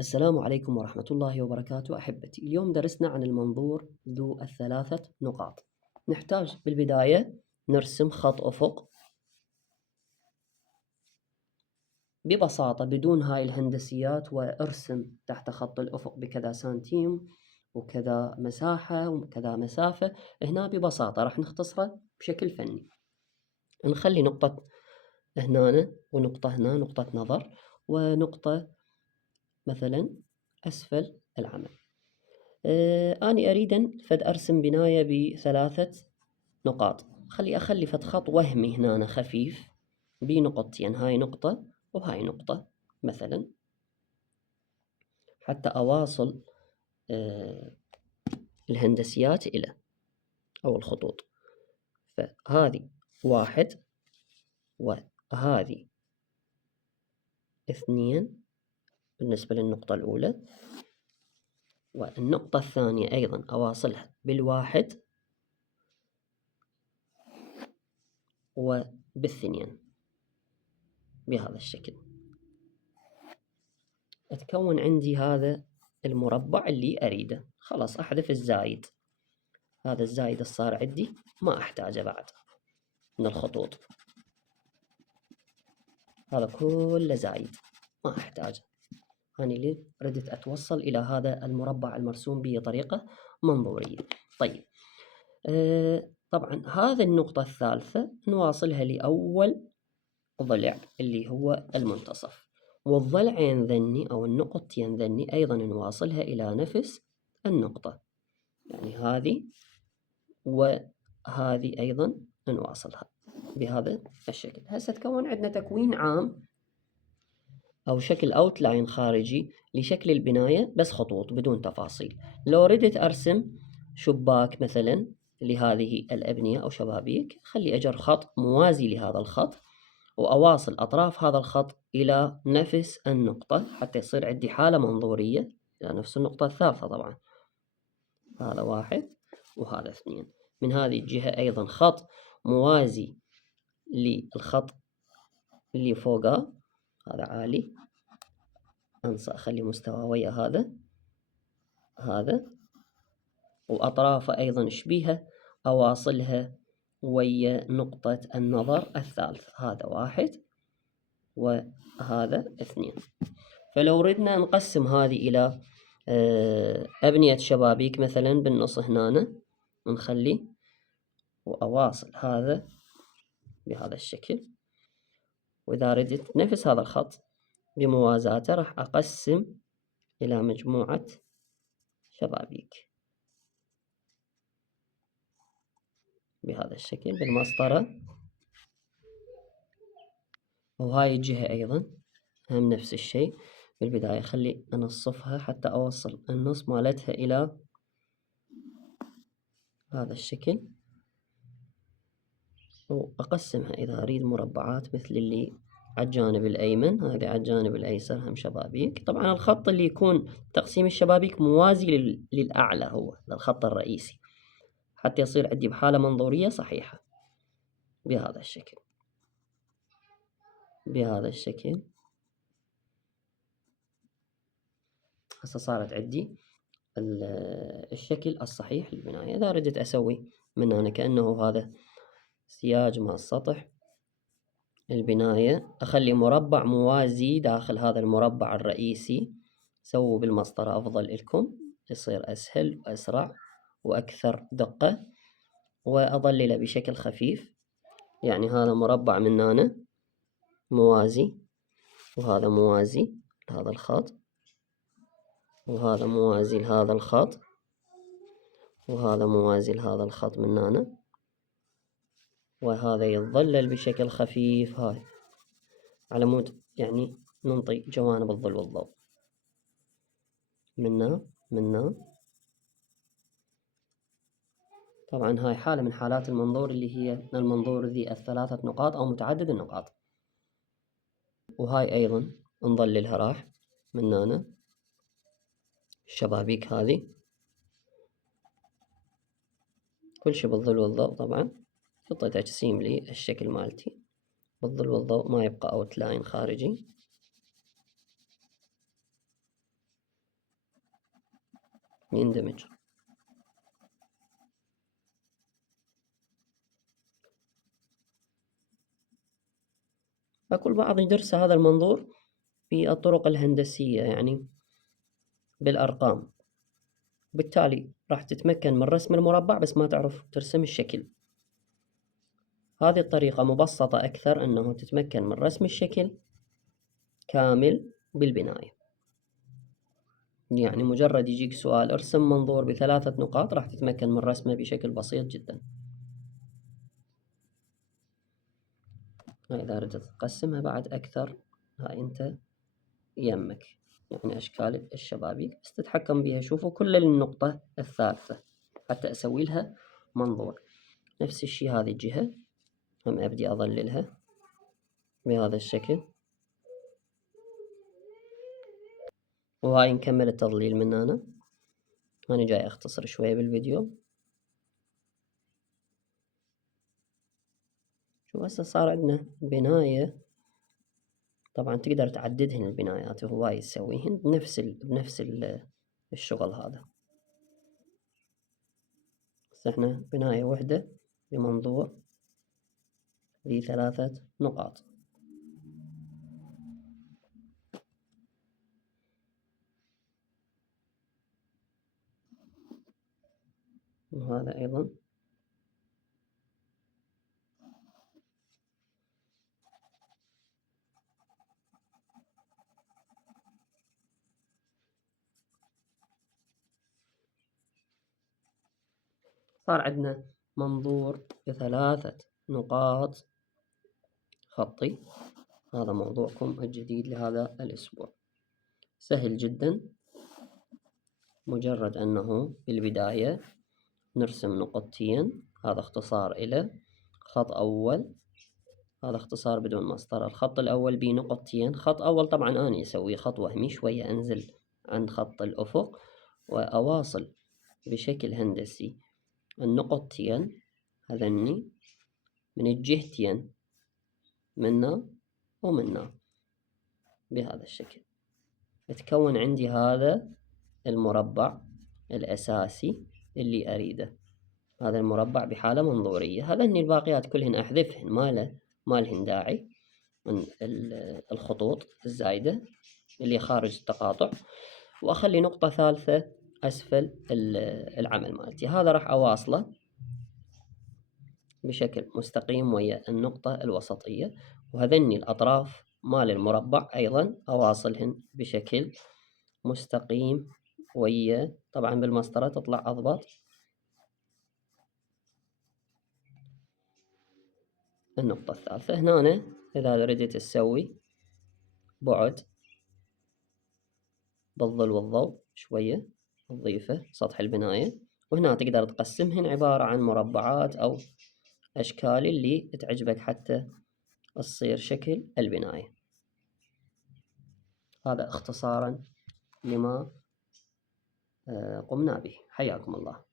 السلام عليكم ورحمة الله وبركاته أحبتي. اليوم درسنا عن المنظور ذو الثلاثة نقاط. نحتاج بالبداية نرسم خط أفق ببساطة بدون هاي الهندسيات، وارسم تحت خط الأفق بكذا سنتيم وكذا مساحة وكذا مسافة. هنا ببساطة راح نختصره بشكل فني، نخلي نقطة هنا ونقطة هنا، نقطة نظر، ونقطة مثلا أسفل العمل. أنا أريد فد أرسم بناية بثلاثة نقاط. أخلي فد خط وهمي هنا خفيف بنقطتين، هاي نقطة وهاي نقطة مثلا، حتى أواصل الهندسيات إلى أو الخطوط. فهذه واحد وهذه اثنين بالنسبة للنقطة الأولى، والنقطة الثانية أيضا أواصلها بالواحد وبالثنين بهذا الشكل. تكون عندي هذا المربع اللي أريده. خلاص أحذف الزايد، هذا الزايد اللي صار عندي ما أحتاجه بعد من الخطوط، هذا كله زايد ما أحتاجه. أنا اللي ردت أتوصل إلى هذا المربع المرسوم بطريقة منظورية. طيب طبعا هذه النقطة الثالثة نواصلها لأول ضلع اللي هو المنتصف، والضلعين ذني أو النقطتين ذني أيضا نواصلها إلى نفس النقطة، يعني هذه وهذه أيضا نواصلها بهذا الشكل. هسه تكون عندنا تكوين عام أو شكل أوتلاين خارجي لشكل البناية، بس خطوط بدون تفاصيل. لو ردت أرسم شباك مثلا لهذه الأبنية أو شبابيك، خلي أجر خط موازي لهذا الخط وأواصل أطراف هذا الخط إلى نفس النقطة حتى يصير عندي حالة منظورية إلى نفس النقطة الثالثة. طبعا هذا واحد وهذا اثنين. من هذه الجهة أيضا خط موازي للخط اللي فوقه، هذا عالي، أنسى أخلي مستوى ويا هذا وأطرافه أيضا شبيهة، أواصلها ويا نقطة النظر الثالث، هذا واحد وهذا اثنين. فلو ردنا نقسم هذه إلى أبنية شبابيك مثلا بالنص هنا، نخلي وأواصل هذا بهذا الشكل. وإذا ردت نفس هذا الخط بموازاته راح أقسم إلى مجموعة شبابيك بهذا الشكل بالمسطرة. وهاي الجهة أيضا هم نفس الشيء. بالبداية خلي أنصفها حتى أوصل النص مالتها إلى هذا الشكل، وأقسمها إذا أريد مربعات مثل اللي على الجانب الأيمن، هذه على الجانب الأيسر هم شبابيك. طبعا الخط اللي يكون تقسيم الشبابيك موازي للأعلى هو للخط الرئيسي حتى يصير عندي بحالة منظورية صحيحة بهذا الشكل. بهذا الشكل هسه صارت عندي الشكل الصحيح للبناية. إذا ردت أسوي من هنا كأنه هذا سياج مع السطح البناية، أخلي مربع موازي داخل هذا المربع الرئيسي. سووا بالمسطرة أفضل لكم، يصير أسهل وأسرع وأكثر دقة. وأظلله بشكل خفيف، يعني هذا مربع من هنا موازي، وهذا موازي لهذا الخط، وهذا موازي لهذا الخط، وهذا موازي لهذا الخط من هنا، وهذا يتظلل بشكل خفيف هاي على مود يعني ننطي جوانب الظل والضوء منا. طبعا هاي حالة من حالات المنظور اللي هي المنظور ذي الثلاثة نقاط أو متعدد النقاط. وهاي أيضا نظللها راح من هنا الشبابيك هذه كل شي بالظل والضوء. طبعا خطة تجسيم لي الشكل مالتي بالظل والضوء، ما يبقى أوتلاين خارجي. يندمج. فكل بعض يدرس هذا المنظور بالطرق الهندسية، يعني بالأرقام، بالتالي راح تتمكن من رسم المربع بس ما تعرف ترسم الشكل. هذه الطريقة مبسطة أكثر، أنه تتمكن من رسم الشكل كامل بالبناية. يعني مجرد يجيك سؤال ارسم منظور ب3 نقاط راح تتمكن من رسمه بشكل بسيط جدا. إذا ردت تقسمها بعد أكثر، هاي أنت يمك يعني أشكال الشبابيك بس تتحكم بها. شوفوا كل النقطة الثالثة حتى أسوي لها منظور. نفس الشي هذه الجهة هم أبدي أظللها بهذا الشكل، وهاي نكمل التظليل من هنا. أنا جاي أختصر شوية بالفيديو. شوف هسه صار عندنا بناية، طبعا تقدر تعددهن البنايات وهواي تسويهن بنفس الشغل هذا. بس احنا بناية وحدة بمنظور ذي 3 نقاط. وهذا أيضا صار عندنا منظور ب3 نقاط خطي. هذا موضوعكم الجديد لهذا الأسبوع، سهل جدا. مجرد أنه بالبداية نرسم نقطتين، هذا اختصار إلى خط أول، هذا اختصار بدون مسطرة. الخط الأول بيه نقطتين. خط أول طبعا أنا أسوي خط وهمي شوية، أنزل عند خط الأفق وأواصل بشكل هندسي النقطتين هذني من الجهتين، منا ومنا، بهذا الشكل. يتكون عندي هذا المربع الأساسي اللي أريده. هذا المربع بحالة منظورية. هذني الباقيات كلهن أحذفهن، ما لهن داعي من الخطوط الزايدة اللي خارج التقاطع، وأخلي نقطة ثالثة أسفل العمل مالتي. هذا راح أواصله بشكل مستقيم ويا النقطة الوسطية، وهذني الأطراف مال المربع أيضا أواصلهن بشكل مستقيم ويا، طبعا بالمسطرة تطلع أضبط، النقطة الثالثة. هنا إذا ردت تسوي بعد بالظل والضوء شوية تضيفه سطح البناية، وهنا تقدر تقسمهن عبارة عن مربعات أو أشكال اللي تعجبك حتى تصير شكل البناية. هذا اختصارا لما قمنا به. حياكم الله.